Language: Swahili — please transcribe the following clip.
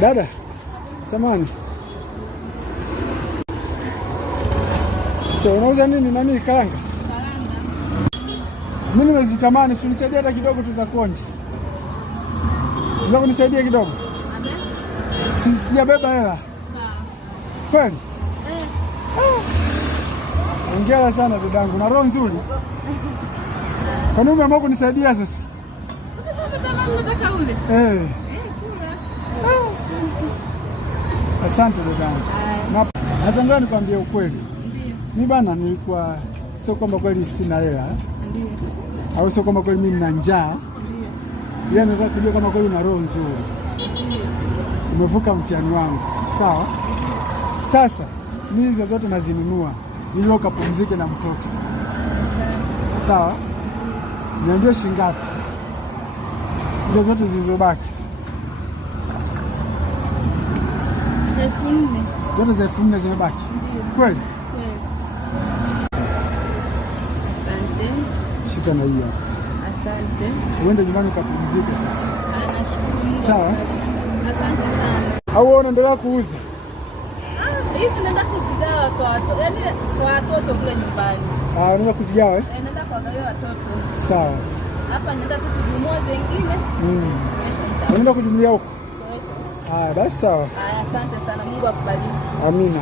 Dada, samani. Unauza nini karanga? Karanga. Mimi nimezitamani, si unisaidie hata kidogo tu za kuonja. Unaweza kunisaidia kidogo? Sijabeba hela. Sawa. Kweli? Hongera sana dadangu, na roho nzuri. Kwa nini umeamua kunisaidia sasa? Nataka ule. Asante dadangu. Sasa ngoja nikwambie ukweli. Mimi bana nilikuwa sio kwamba kweli sina hela. Ndio. Au sio kwamba kweli mimi nina njaa. Ndio. Yaani nataka kujua kama kweli una roho nzuri. Umevuka mtihani wangu. Sawa? Sasa mimi hizo zote nazinunua ili ukapumzike na mtoto. Sawa? Niambie shilingi ngapi? Hizo zote zilizobaki. 4,000. Zote za 4,000 zimebaki. Kweli? Asante. Shika na hiyo. Asante. Uende nyumbani ukapumzike sasa. Nashukuru. Sawa? Asante sana. Au unaendelea kuuza? Hizi naenda kuzigawa kwa watoto. Yaani kwa watoto kule nyumbani. Unaenda kuzigawa Naenda kuwagawia watoto. Sawa. Hapa naenda kujumua zingine. Unaenda kujumlia huko? Soweto. Basi sawa. Asante sana. Mungu akubariki. Amina.